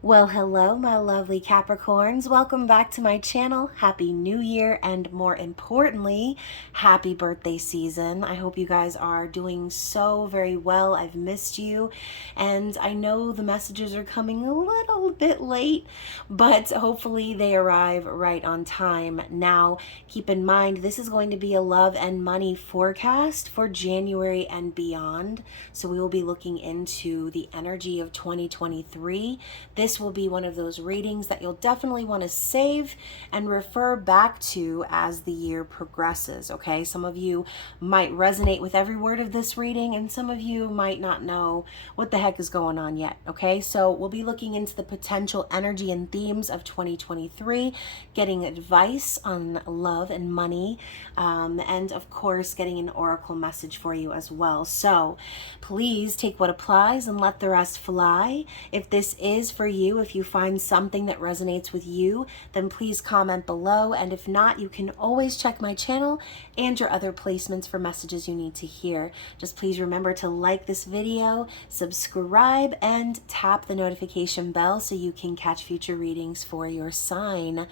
Well, hello, my lovely Capricorns. Welcome back to my channel. Happy New Year, and more importantly, happy birthday season. I hope you guys are doing so very well. I've missed you, and I know the messages are coming a little bit late, but hopefully they arrive right on time. Now, keep in mind, this is going to be a love and money forecast for January and beyond. So we will be looking into the energy of 2023. This will be one of those readings that you'll definitely want to save and refer back to as the year progresses, okay? Some of you might resonate with every word of this reading, and some of you might not know what the heck is going on yet, okay? So we'll be looking into the potential energy and themes of 2023, getting advice on love and money, and of course, getting an oracle message for you as well. So please take what applies and let the rest fly. If this is for you, if you find something that resonates with you, then please comment below. And if not, you can always check my channel and your other placements for messages you need to hear. Just please remember to like this video, subscribe, and tap the notification bell so you can catch future readings for your sign.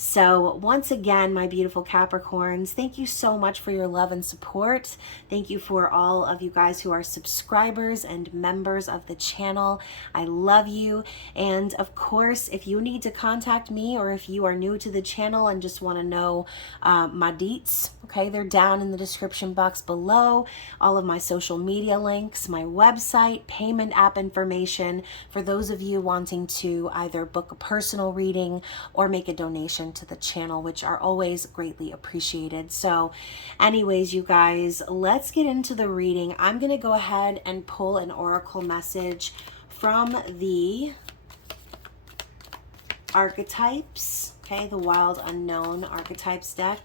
So once again, my beautiful Capricorns, thank you so much for your love and support. Thank you for all of you guys who are subscribers and members of the channel. I love you. And of course, if you need to contact me, or if you are new to the channel and just want to know my deets, okay, they're down in the description box below. All of my social media links, my website, payment app information for those of you wanting to either book a personal reading or make a donation to the channel, which are always greatly appreciated. So anyways, you guys, let's get into the reading. I'm going to go ahead and pull an oracle message from the archetypes, okay, the Wild Unknown Archetypes deck.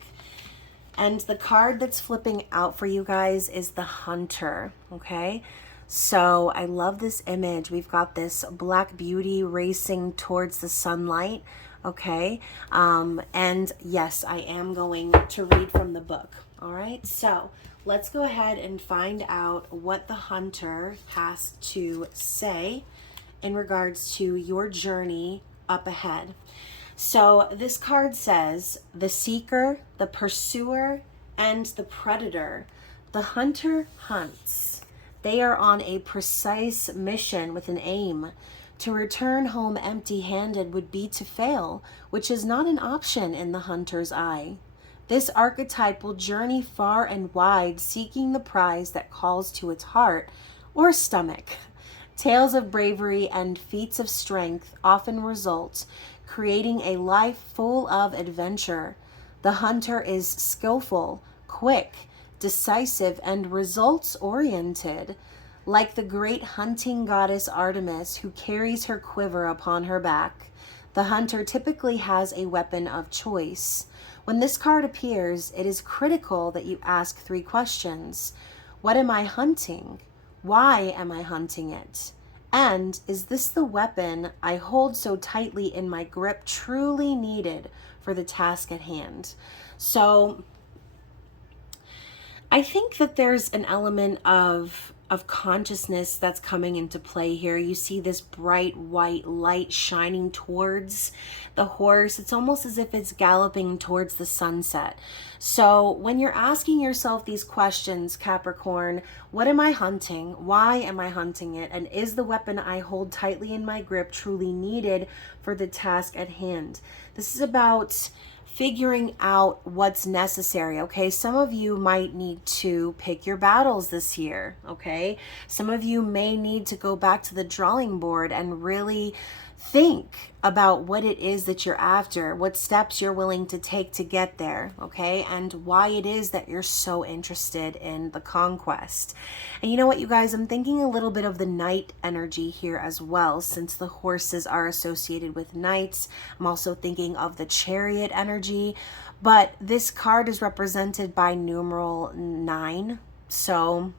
And the card that's flipping out for you guys is the Hunter, okay? So I love this image. We've got this black beauty racing towards the sunlight, okay? And yes, I am going to read from the book, all right? So let's go ahead and find out what the Hunter has to say in regards to your journey up ahead. So this card says, the seeker, the pursuer, and the predator. The hunter hunts. They are on a precise mission with an aim. To return home empty-handed would be to fail, which is not an option in the hunter's eye. This archetype will journey far and wide, seeking the prize that calls to its heart or stomach. Tales of bravery and feats of strength often result, creating a life full of adventure. The hunter is skillful, quick, decisive, and results-oriented. Like the great hunting goddess Artemis, who carries her quiver upon her back, the hunter typically has a weapon of choice. When this card appears, it is critical that you ask 3 questions. What am I hunting? Why am I hunting it? And is this the weapon I hold so tightly in my grip truly needed for the task at hand? So I think that there's an element of consciousness that's coming into play here. You see this bright white light shining towards the horse. It's almost as if it's galloping towards the sunset. So when you're asking yourself these questions, Capricorn, what am I hunting? Why am I hunting it? And is the weapon I hold tightly in my grip truly needed for the task at hand? This is about figuring out what's necessary, okay? Some of you might need to pick your battles this year, okay? Some of you may need to go back to the drawing board and really think about what it is that you're after, what steps you're willing to take to get there, okay? And why it is that you're so interested in the conquest. And you know what, you guys, I'm thinking a little bit of the knight energy here as well, since the horses are associated with knights. I'm also thinking of the chariot energy, but this card is represented by numeral 9. So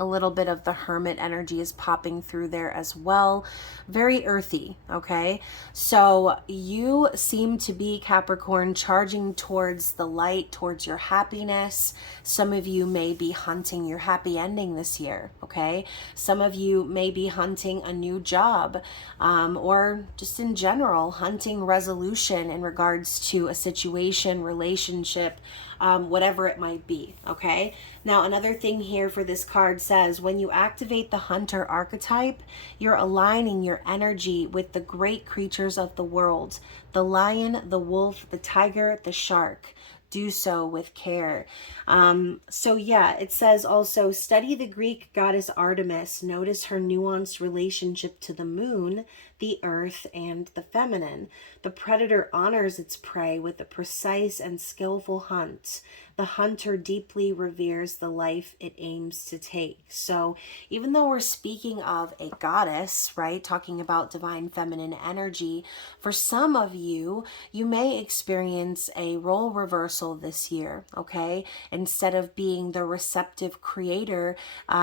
A little bit of the Hermit energy is popping through there as well. Very earthy, okay? So you seem to be, Capricorn, charging towards the light, towards your happiness. Some of you may be hunting your happy ending this year, okay? Some of you may be hunting a new job, or just in general, hunting resolution in regards to a situation, relationship, whatever it might be, okay? Now, another thing here for this card says, when you activate the hunter archetype, you're aligning your energy with the great creatures of the world, the lion, the wolf, the tiger, the shark. Do so with care. So yeah, it says also, study the Greek goddess Artemis. Notice her nuanced relationship to the moon, the earth, and the feminine. The predator honors its prey with a precise and skillful hunt. The hunter deeply reveres the life it aims to take. So even though we're speaking of a goddess, right, talking about divine feminine energy, for some of you, you may experience a role reversal this year, okay? Instead of being the receptive creator,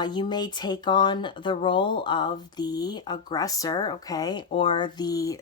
you may take on the role of the aggressor, okay? Or the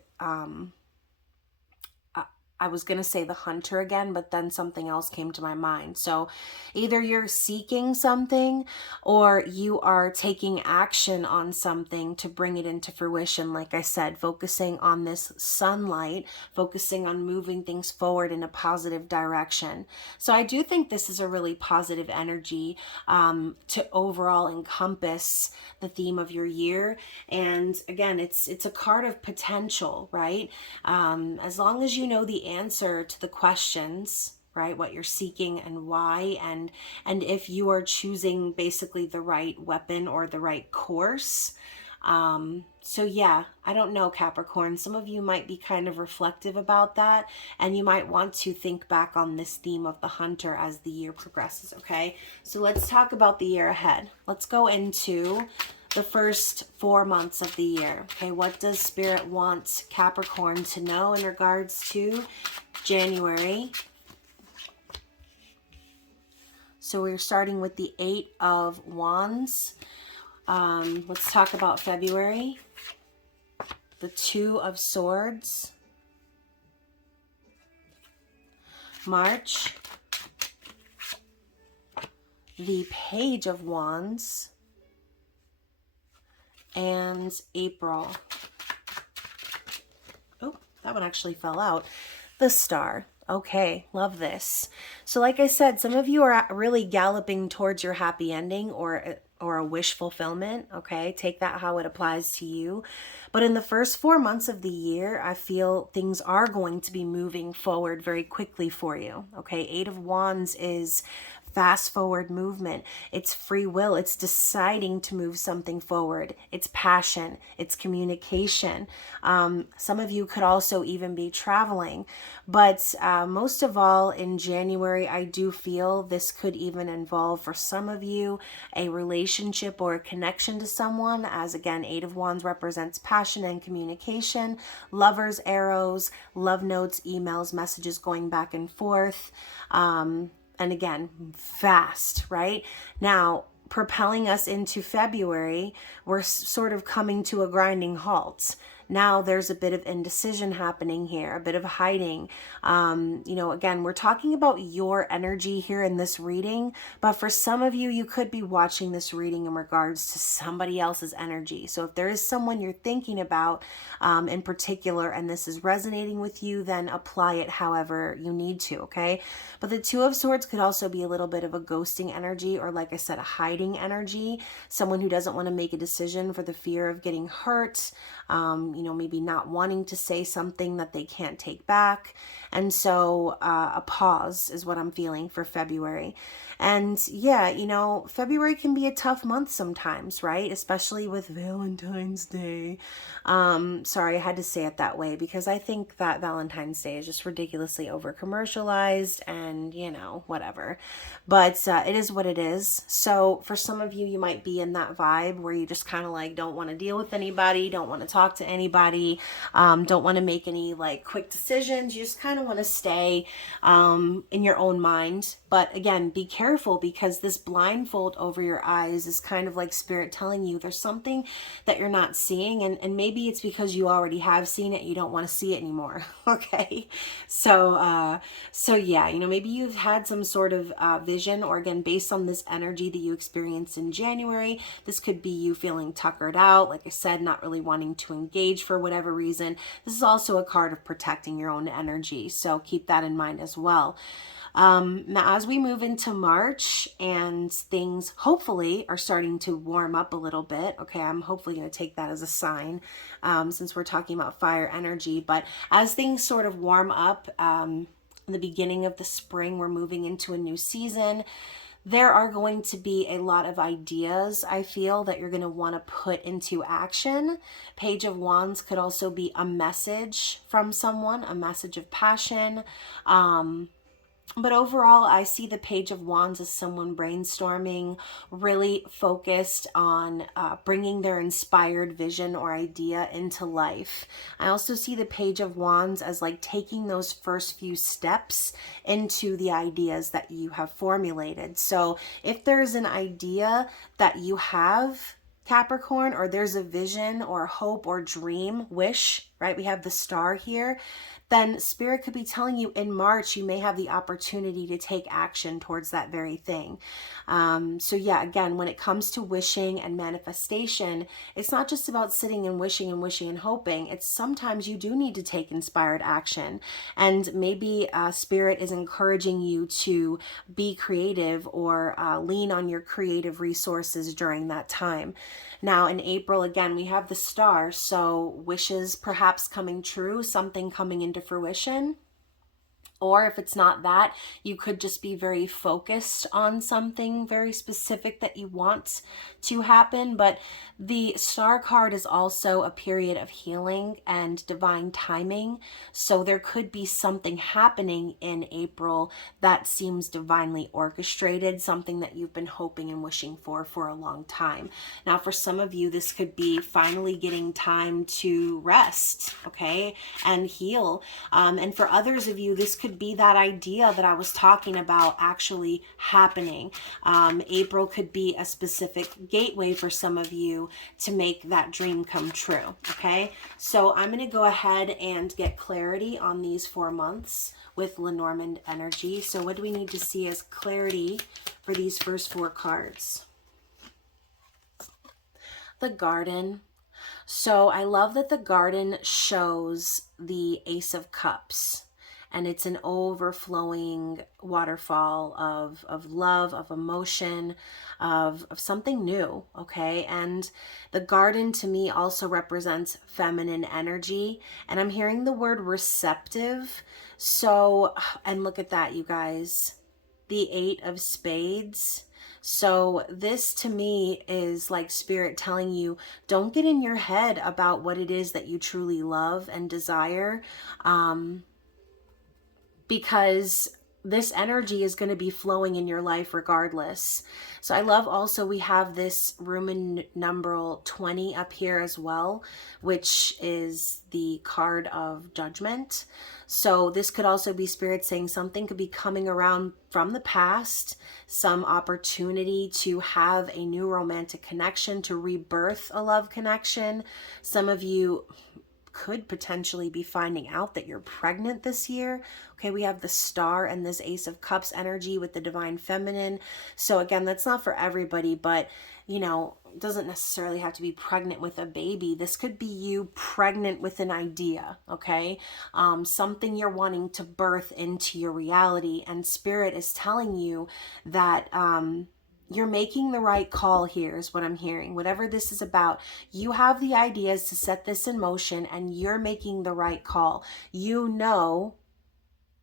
I was going to say the hunter again, but then something else came to my mind. So either you're seeking something or you are taking action on something to bring it into fruition. Like I said, focusing on this sunlight, focusing on moving things forward in a positive direction. So I do think this is a really positive energy to overall encompass the theme of your year. And again, it's a card of potential, right? As long as you know the answer to the questions, right, what you're seeking and why, and if you are choosing basically the right weapon or the right course. So yeah, I don't know, Capricorn, some of you might be kind of reflective about that, and you might want to think back on this theme of the hunter as the year progresses, okay? So let's talk about the year ahead. Let's go into the first 4 months of the year. Okay, what does Spirit want Capricorn to know in regards to January? So we're starting with the 8 of Wands. Let's talk about February. The 2 of Swords. March. The Page of Wands. And April. Oh, that one actually fell out. The Star. Okay, love this. So like I said, some of you are really galloping towards your happy ending or a wish fulfillment, okay? Take that how it applies to you. But in the first 4 months of the year, I feel things are going to be moving forward very quickly for you, okay? 8 of Wands is fast forward movement. It's free will. It's deciding to move something forward. It's passion. It's communication. Some of you could also even be traveling. But most of all, in January, I do feel this could even involve, for some of you, a relationship or a connection to someone, as again, 8 of Wands represents passion and communication, lovers, arrows, love notes, emails, messages going back and forth. And again, fast, right? Now, propelling us into February, we're sort of coming to a grinding halt. Now there's a bit of indecision happening here, a bit of hiding. Again, we're talking about your energy here in this reading, but for some of you, you could be watching this reading in regards to somebody else's energy. So if there is someone you're thinking about in particular, and this is resonating with you, then apply it however you need to, okay? But the 2 of Swords could also be a little bit of a ghosting energy, or like I said, a hiding energy. Someone who doesn't want to make a decision for the fear of getting hurt, maybe not wanting to say something that they can't take back. And so a pause is what I'm feeling for February. And yeah, February can be a tough month sometimes, right? Especially with Valentine's Day. Sorry, I had to say it that way because I think that Valentine's Day is just ridiculously over commercialized and, whatever. But it is what it is. So for some of you, you might be in that vibe where you just kind of like don't want to deal with anybody, don't want to talk to anybody. anybody, don't want to make any like quick decisions. You just kind of want to stay in your own mind. But again, be careful, because this blindfold over your eyes is kind of like Spirit telling you there's something that you're not seeing, and maybe it's because you already have seen it, you don't want to see it anymore. Okay, so yeah, you know, maybe you've had some sort of vision, or again, based on this energy that you experienced in January, this could be you feeling tuckered out, like I said, not really wanting to engage for whatever reason. This is also a card of protecting your own energy, so keep that in mind as well. Now, as we move into March and things hopefully are starting to warm up a little bit, okay, I'm hopefully going to take that as a sign, since we're talking about fire energy. But as things sort of warm up, in the beginning of the spring, we're moving into a new season. There are going to be a lot of ideas, I feel, that you're going to want to put into action. Page of Wands could also be a message from someone, a message of passion. But overall, I see the Page of Wands as someone brainstorming, really focused on bringing their inspired vision or idea into life. I also see the Page of Wands as like taking those first few steps into the ideas that you have formulated. So if there's an idea that you have, Capricorn, or there's a vision or hope or dream, wish, right? We have the star here. Then Spirit could be telling you in March, you may have the opportunity to take action towards that very thing. So yeah, again, when it comes to wishing and manifestation, it's not just about sitting and wishing and wishing and hoping. It's sometimes you do need to take inspired action. And maybe Spirit is encouraging you to be creative, or lean on your creative resources during that time. Now in April, again, we have the star, so wishes perhaps coming true, something coming into fruition. Or if it's not that, you could just be very focused on something very specific that you want to happen. But the star card is also a period of healing and divine timing. So there could be something happening in April that seems divinely orchestrated, something that you've been hoping and wishing for a long time. Now, for some of you, this could be finally getting time to rest, okay, and heal. And for others of you, this could be that idea that I was talking about actually happening. April could be a specific gateway for some of you to make that dream come true. Okay, so I'm going to go ahead and get clarity on these 4 months with Lenormand energy. So what do we need to see as clarity for these first 4 cards? The Garden. So I love that the Garden shows the Ace of Cups. And it's an overflowing waterfall of love, of emotion, of something new, okay? And the Garden to me also represents feminine energy. And I'm hearing the word receptive. So, and look at that, you guys. The 8 of Spades. So this to me is like Spirit telling you, don't get in your head about what it is that you truly love and desire. Because this energy is going to be flowing in your life regardless. So I love also we have this Roman numeral 20 up here as well, which is the card of judgment. So this could also be Spirit saying something could be coming around from the past, some opportunity to have a new romantic connection, to rebirth a love connection. Some of you could potentially be finding out that you're pregnant this year. Okay, we have the star and this Ace of Cups energy with the divine feminine. So again, that's not for everybody, but you know, it doesn't necessarily have to be pregnant with a baby. This could be you pregnant with an idea, okay? Something you're wanting to birth into your reality, and Spirit is telling you that you're making the right call here is what I'm hearing. Whatever this is about, you have the ideas to set this in motion, and you're making the right call. You know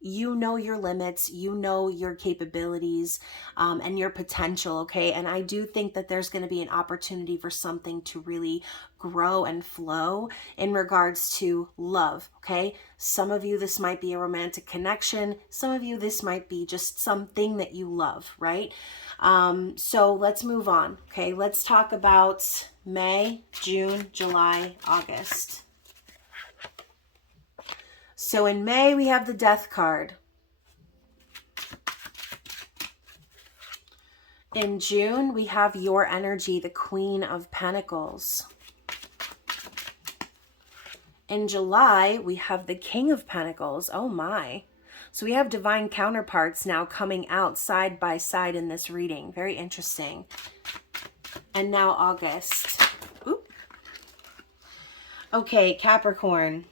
your limits, you know your capabilities, and your potential, okay? And I do think that there's going to be an opportunity for something to really grow and flow in regards to love, okay? Some of you, this might be a romantic connection. Some of you, this might be just something that you love, right? So let's move on, okay? Let's talk about May, June, July, August. So in May, we have the Death card. In June, we have your energy, the Queen of Pentacles. In July, we have the King of Pentacles. Oh my. So we have divine counterparts now coming out side by side in this reading. Very interesting. And now August. Oop. Okay, Capricorn.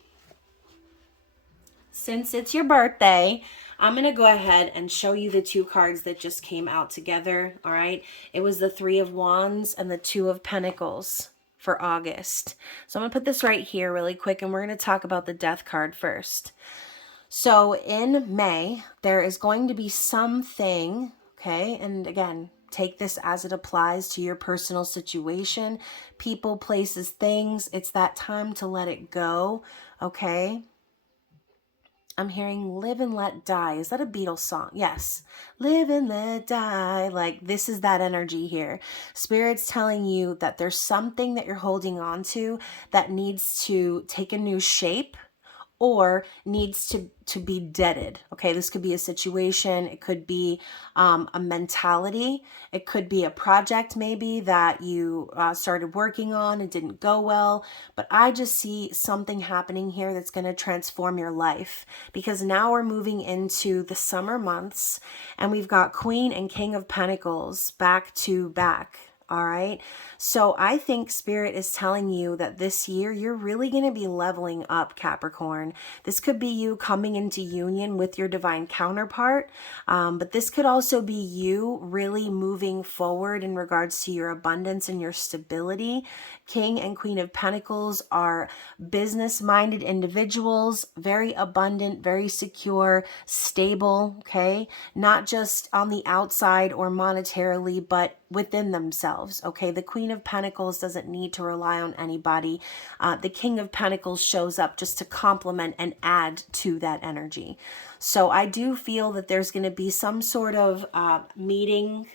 Since it's your birthday, I'm going to go ahead and show you the two cards that just came out together, all right? It was the Three of Wands and the Two of Pentacles for August. So I'm going to put this right here really quick, and we're going to talk about the Death card first. So in May, there is going to be something, okay? And again, take this as it applies to your personal situation, people, places, things. It's that time to let it go, okay? I'm hearing Live and Let Die. Is that a Beatles song? Yes. Live and let die. Like, this is that energy here. Spirit's telling you that there's something that you're holding on to that needs to take a new shape or needs to be deaded. Okay, this could be a situation. It could be a mentality. It could be a project maybe that you started working on and didn't go well. But I just see something happening here that's going to transform your life, because now we're moving into the summer months and we've got Queen and King of Pentacles back to back. All right. So I think Spirit is telling you that this year you're really going to be leveling up, Capricorn. This could be you coming into union with your divine counterpart. But this could also be you really moving forward in regards to your abundance and your stability. King and Queen of Pentacles are business-minded individuals, very abundant, very secure, stable, okay? Not just on the outside or monetarily, but within themselves, okay? The Queen of Pentacles doesn't need to rely on anybody. The King of Pentacles shows up just to complement and add to that energy. So I do feel that there's going to be some sort of meeting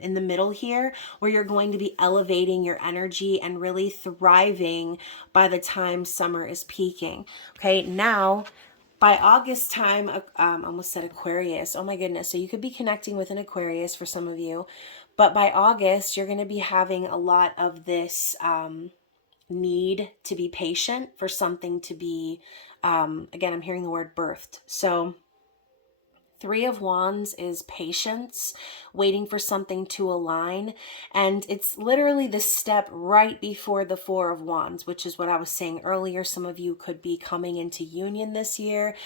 in the middle here where you're going to be elevating your energy and really thriving by the time summer is peaking. Okay, now by August time, almost said Aquarius. Oh my goodness. So you could be connecting with an Aquarius for some of you. But by August, you're going to be having a lot of this need to be patient for something to be, again, I'm hearing the word birthed. So Three of Wands is patience, waiting for something to align. And it's literally the step right before the Four of Wands, which is what I was saying earlier. Some of you could be coming into union this year,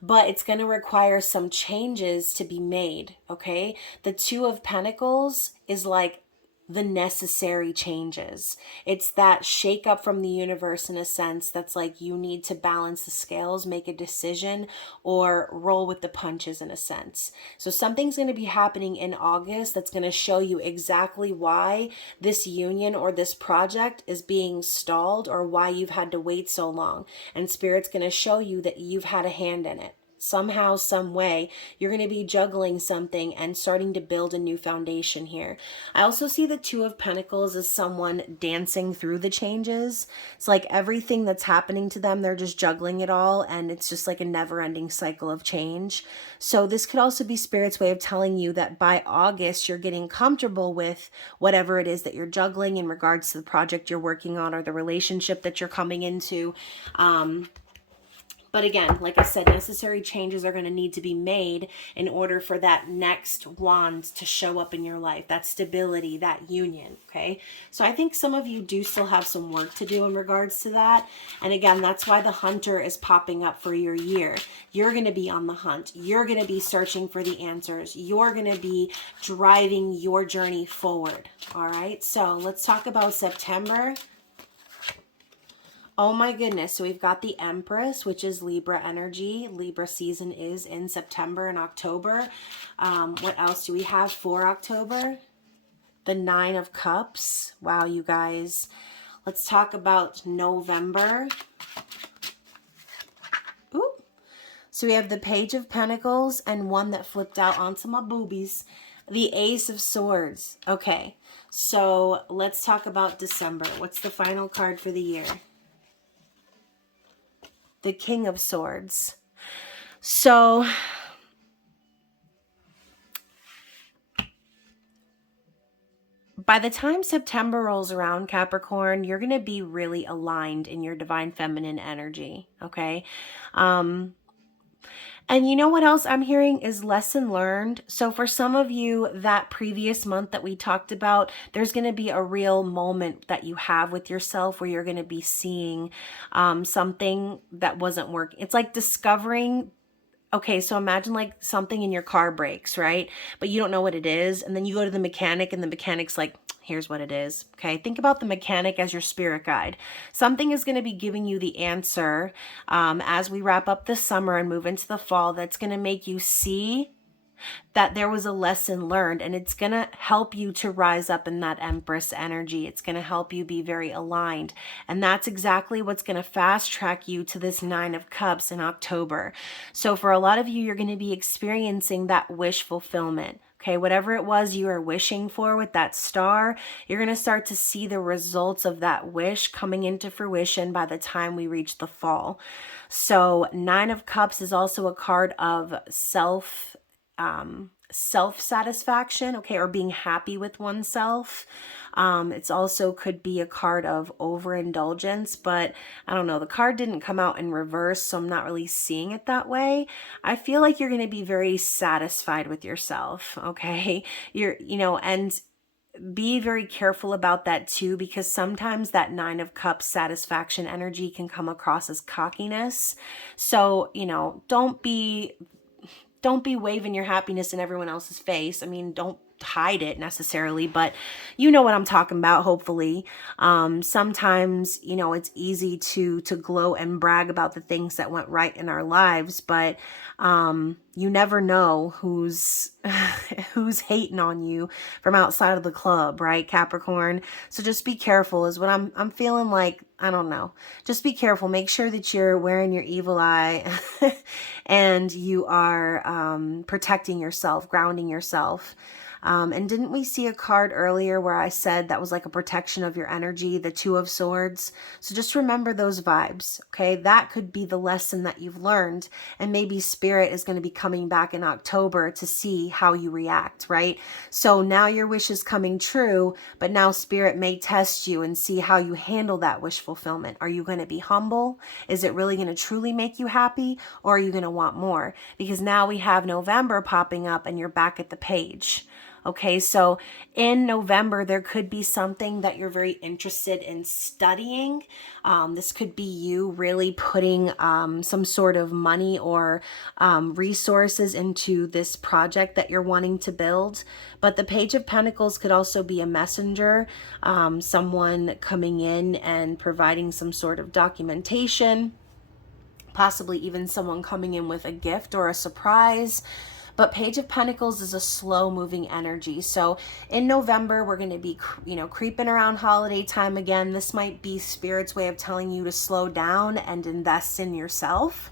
but it's going to require some changes to be made, okay? The Two of Pentacles is like the necessary changes. It's that shake up from the universe in a sense that's like you need to balance the scales, make a decision, or roll with the punches in a sense. So something's going to be happening in August that's going to show you exactly why this union or this project is being stalled or why you've had to wait so long. And Spirit's going to show you that you've had a hand in it. Somehow, some way, you're going to be juggling something and starting to build a new foundation here. I also see the Two of Pentacles as someone dancing through the changes. It's like everything that's happening to them, they're just juggling it all, and it's just like a never-ending cycle of change. So this could also be Spirit's way of telling you that by August, you're getting comfortable with whatever it is that you're juggling in regards to the project you're working on or the relationship that you're coming into. But again, like I said, necessary changes are going to need to be made in order for that next wand to show up in your life, that stability, that union, okay? So I think some of you do still have some work to do in regards to that. And again, that's why the hunter is popping up for your year. You're going to be on the hunt. You're going to be searching for the answers. You're going to be driving your journey forward, all right? So let's talk about September. Oh my goodness. So we've got the Empress, which is Libra energy. Libra season is in September and October. What else do we have for October? The Nine of Cups. Wow, you guys. Let's talk about November. Ooh. So we have the Page of Pentacles and one that flipped out onto my boobies. The Ace of Swords. Okay. So let's talk about December. What's the final card for the year? the King of Swords. So by the time September rolls around, Capricorn, you're going to be really aligned in your divine feminine energy, okay? And you know what else I'm hearing is lesson learned. So for some of you, that previous month that we talked about, there's going to be a real moment that you have with yourself where you're going to be seeing something that wasn't working. It's like discovering. Okay, so imagine like something in your car breaks, right? But you don't know what it is. And then you go to the mechanic and the mechanic's like, here's what it is. Okay, think about the mechanic as your spirit guide. Something is going to be giving you the answer as we wrap up the summer and move into the fall that's going to make you see that there was a lesson learned, and it's going to help you to rise up in that Empress energy. It's going to help you be very aligned. And that's exactly what's going to fast track you to this 9 of Cups in October. So for a lot of you, you're going to be experiencing that wish fulfillment. Okay, whatever it was you were wishing for with that star, you're going to start to see the results of that wish coming into fruition by the time we reach the fall. So 9 of Cups is also a card of self-satisfaction, okay, or being happy with oneself. It's also could be a card of overindulgence, but I don't know, the card didn't come out in reverse, so I'm not really seeing it that way. I feel like you're going to be very satisfied with yourself, okay? And be very careful about that too, because sometimes that 9 of Cups satisfaction energy can come across as cockiness. So, don't be waving your happiness in everyone else's face. I mean, don't hide it necessarily, but you know what I'm talking about, hopefully. Sometimes, it's easy to glow and brag about the things that went right in our lives, but you never know who's hating on you from outside of the club, right, Capricorn? So just be careful is what I'm feeling like. I don't know. Just be careful. Make sure that you're wearing your evil eye and you are protecting yourself, grounding yourself. And didn't we see a card earlier where I said that was like a protection of your energy, the 2 of Swords? So just remember those vibes, okay? That could be the lesson that you've learned. And maybe Spirit is going to be coming back in October to see how you react, right? So now your wish is coming true, but now Spirit may test you and see how you handle that wish fulfillment. Are you going to be humble? Is it really going to truly make you happy? Or are you going to want more? Because now we have November popping up and you're back at the page. Okay, so in November, there could be something that you're very interested in studying. This could be you really putting some sort of money or resources into this project that you're wanting to build. But the Page of Pentacles could also be a messenger, someone coming in and providing some sort of documentation, possibly even someone coming in with a gift or a surprise. But Page of Pentacles is a slow moving energy. So in November, we're going to be, creeping around holiday time again. This might be Spirit's way of telling you to slow down and invest in yourself.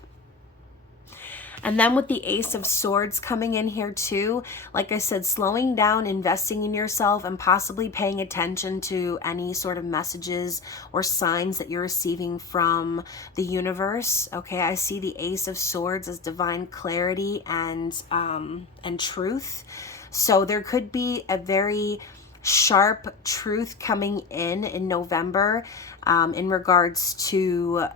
And then with the Ace of Swords coming in here too, like I said, slowing down, investing in yourself, and possibly paying attention to any sort of messages or signs that you're receiving from the universe. Okay, I see the Ace of Swords as divine clarity and truth. So there could be a very sharp truth coming in November in regards to,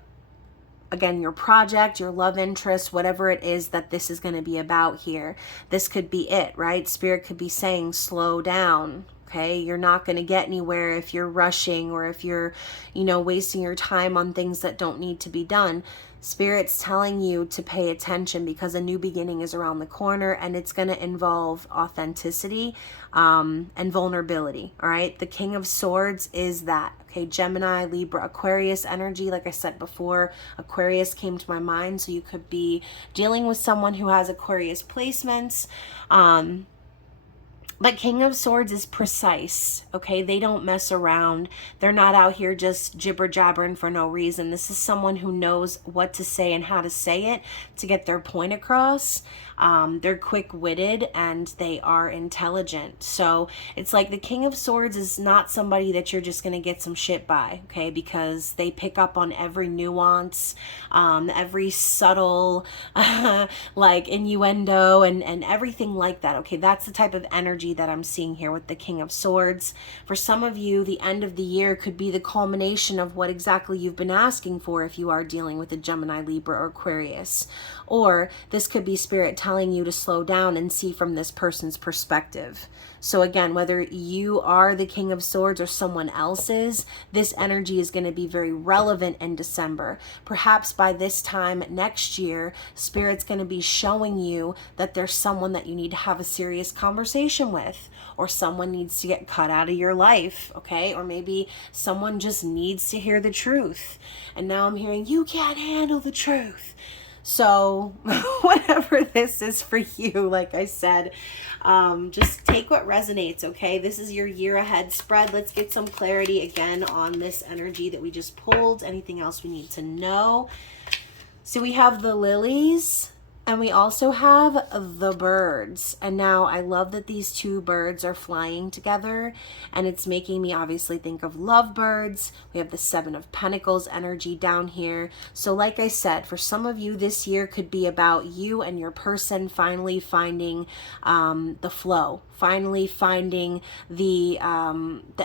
again, your project, your love interest, whatever it is that this is going to be about here. This could be it, right? Spirit could be saying, slow down. Okay, you're not going to get anywhere if you're rushing or if you're, wasting your time on things that don't need to be done. Spirit's telling you to pay attention because a new beginning is around the corner, and it's going to involve authenticity and vulnerability. All right, the King of Swords is that. Okay, Gemini, Libra, Aquarius energy. Like I said before, Aquarius came to my mind, so you could be dealing with someone who has Aquarius placements. But King of Swords is precise, okay? They don't mess around. They're not out here just jibber-jabbering for no reason. This is someone who knows what to say and how to say it to get their point across. They're quick-witted and they are intelligent. So it's like the King of Swords is not somebody that you're just going to get some shit by, okay? Because they pick up on every nuance, every subtle like innuendo and everything like that, okay? That's the type of energy that I'm seeing here with the King of Swords. For some of you, the end of the year could be the culmination of what exactly you've been asking for if you are dealing with a Gemini, Libra, or Aquarius. Or this could be Spirit telling you to slow down and see from this person's perspective. So again, whether you are the King of Swords or someone else is, this energy is going to be very relevant in December. Perhaps by this time next year, Spirit's going to be showing you that there's someone that you need to have a serious conversation with, or someone needs to get cut out of your life, okay? Or maybe someone just needs to hear the truth. And now I'm hearing, you can't handle the truth. So whatever this is for you, like I said, just take what resonates, okay? This is your year ahead spread. Let's get some clarity again on this energy that we just pulled. Anything else we need to know? So we have the lilies and we also have the birds. And now I love that these two birds are flying together, and it's making me obviously think of lovebirds. We have the Seven of Pentacles energy down here. So like I said, for some of you, this year could be about you and your person finally finding the flow, finally finding the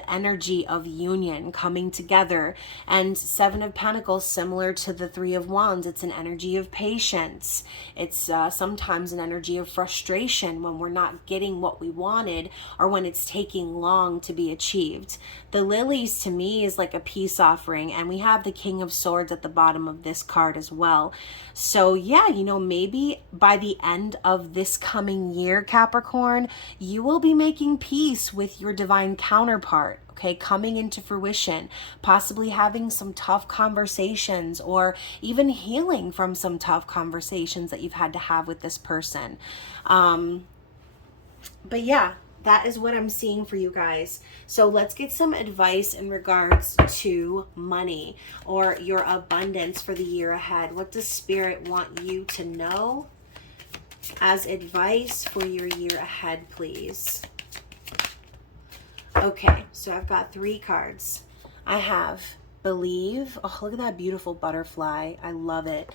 energy of union coming together. And Seven of Pentacles, similar to the Three of Wands, it's an energy of patience. It's sometimes an energy of frustration when we're not getting what we wanted, or when it's taking long to be achieved. The lilies to me is like a peace offering, and we have the King of Swords at the bottom of this card as well. So yeah, you know, maybe by the end of this coming year, Capricorn, you will be making peace with your divine counterpart, okay, coming into fruition, possibly having some tough conversations, or even healing from some tough conversations that you've had to have with this person. But yeah, that is what I'm seeing for you guys. So let's get some advice in regards to money or your abundance for the year ahead. What does Spirit want you to know as advice for your year ahead, please? Okay, so I've got 3 cards. I have Believe. Oh, look at that beautiful butterfly. I love it.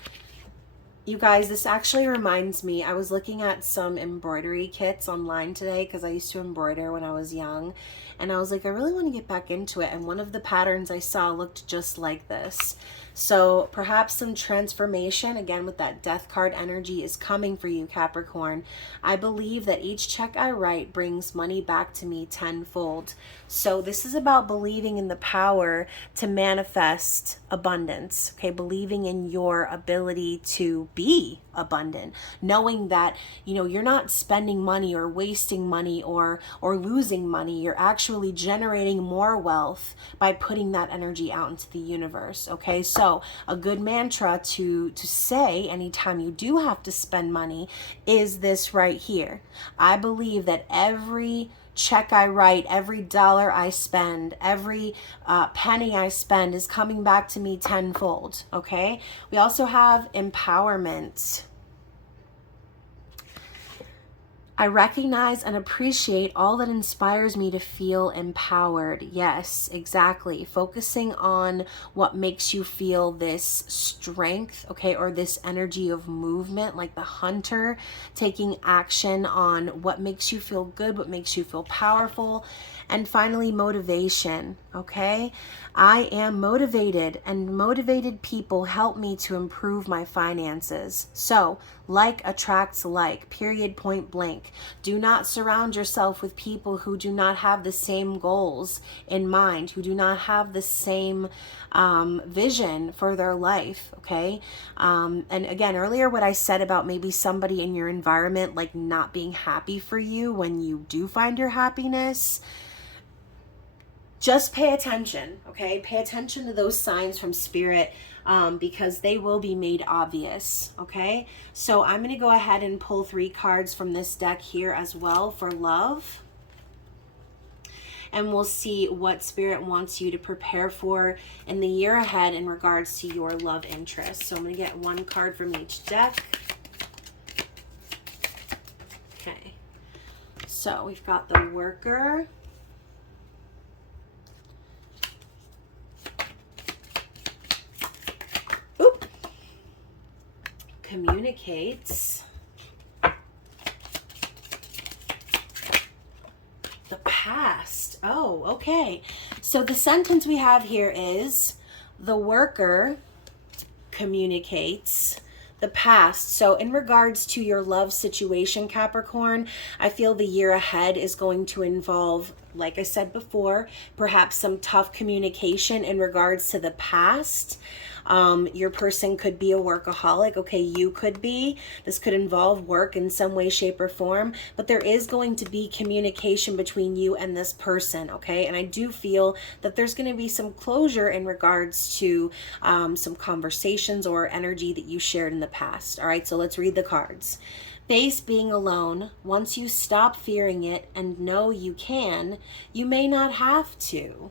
You guys, this actually reminds me, I was looking at some embroidery kits online today because I used to embroider when I was young. And I was like, I really want to get back into it. And one of the patterns I saw looked just like this. So perhaps some transformation, again, with that Death card energy, is coming for you, Capricorn. I believe that each check I write brings money back to me tenfold. So this is about believing in the power to manifest abundance, okay? Believing in your ability to be abundant, knowing that, you know, you're not spending money or wasting money or losing money. You're actually generating more wealth by putting that energy out into the universe, okay? So a good mantra to say anytime you do have to spend money is this right here. I believe that every check I write, every dollar I spend, every penny I spend is coming back to me tenfold, okay? We also have empowerment. I recognize and appreciate all that inspires me to feel empowered. Yes, exactly. Focusing on what makes you feel this strength, okay, or this energy of movement, like the hunter, taking action on what makes you feel good, what makes you feel powerful. And finally, motivation, okay? I am motivated, and motivated people help me to improve my finances. So, like attracts like, period, point blank. Do not surround yourself with people who do not have the same goals in mind, who do not have the same vision for their life, okay? And again, earlier what I said about maybe somebody in your environment like not being happy for you when you do find your happiness, just pay attention, okay? Pay attention to those signs from Spirit, because they will be made obvious, okay? So I'm going to go ahead and pull 3 cards from this deck here as well for love. and we'll see what Spirit wants you to prepare for in the year ahead in regards to your love interest. So I'm going to get one card from each deck. Okay, so we've got the Worker, Communicates, the Past. Oh, okay. So the sentence we have here is, the Worker communicates the past. So in regards to your love situation, Capricorn, I feel the year ahead is going to involve, like I said before, perhaps some tough communication in regards to the past. Your person could be a workaholic. Okay, you could be. This could involve work in some way, shape, or form. But there is going to be communication between you and this person, okay? And I do feel that there's going to be some closure in regards to some conversations or energy that you shared in the past. All right, so let's read the cards. Face being alone. Once you stop fearing it and know you can, you may not have to.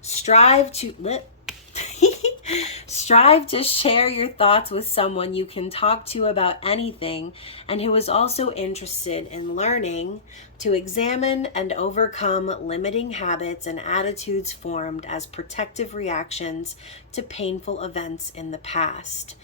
Strive to Strive to share your thoughts with someone you can talk to about anything and who is also interested in learning to examine and overcome limiting habits and attitudes formed as protective reactions to painful events in the past.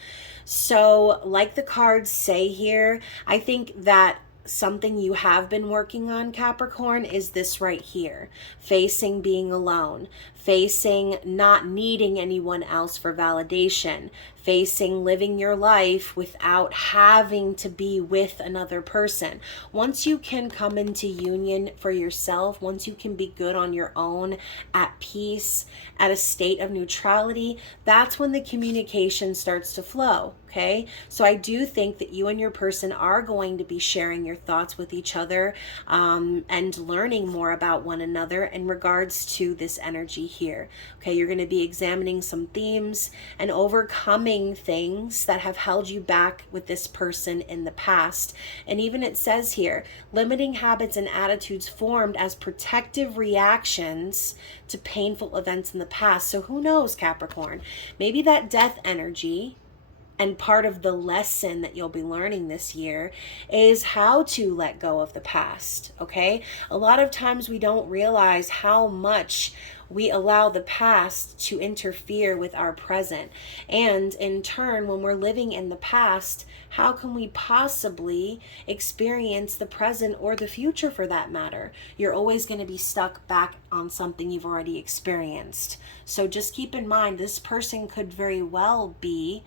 So, like the cards say here, I think that something you have been working on, Capricorn, is this right here. Facing being alone, facing not needing anyone else for validation, facing living your life without having to be with another person. Once you can come into union for yourself, once you can be good on your own, at peace, at a state of neutrality, that's when the communication starts to flow. Okay, so I do think that you and your person are going to be sharing your thoughts with each other and learning more about one another in regards to this energy here. Okay, you're going to be examining some themes and overcoming things that have held you back with this person in the past. And even it says here, limiting habits and attitudes formed as protective reactions to painful events in the past. So who knows, Capricorn? Maybe that death energy, and part of the lesson that you'll be learning this year, is how to let go of the past, okay? A lot of times we don't realize how much we allow the past to interfere with our present. And in turn, when we're living in the past, how can we possibly experience the present or the future for that matter? You're always going to be stuck back on something you've already experienced. So just keep in mind, this person could very well be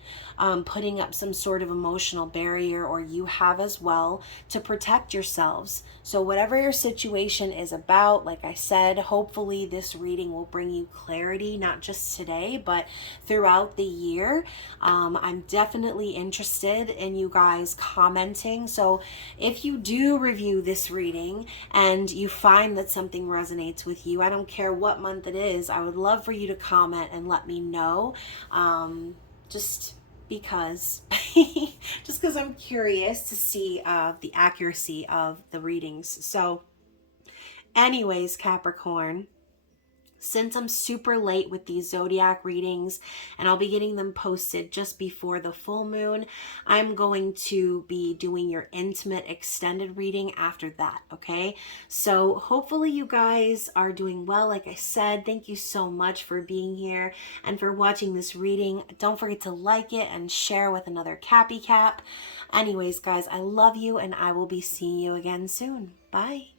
putting up some sort of emotional barrier, or you have as well, to protect yourselves. So whatever your situation is about, like I said, hopefully this reading will bring you clarity, not just today, but throughout the year. I'm definitely interested in you guys commenting. So if you do review this reading and you find that something resonates with you, I don't care what month it is, I would love for you to comment and let me know. Just because I'm curious to see the accuracy of the readings. So anyways, Capricorn, since I'm super late with these zodiac readings and I'll be getting them posted just before the full moon, I'm going to be doing your intimate extended reading after that, okay? So hopefully you guys are doing well. Like I said, thank you so much for being here and for watching this reading. Don't forget to like it and share with another Cappy Cap. Anyways, guys, I love you and I will be seeing you again soon. Bye.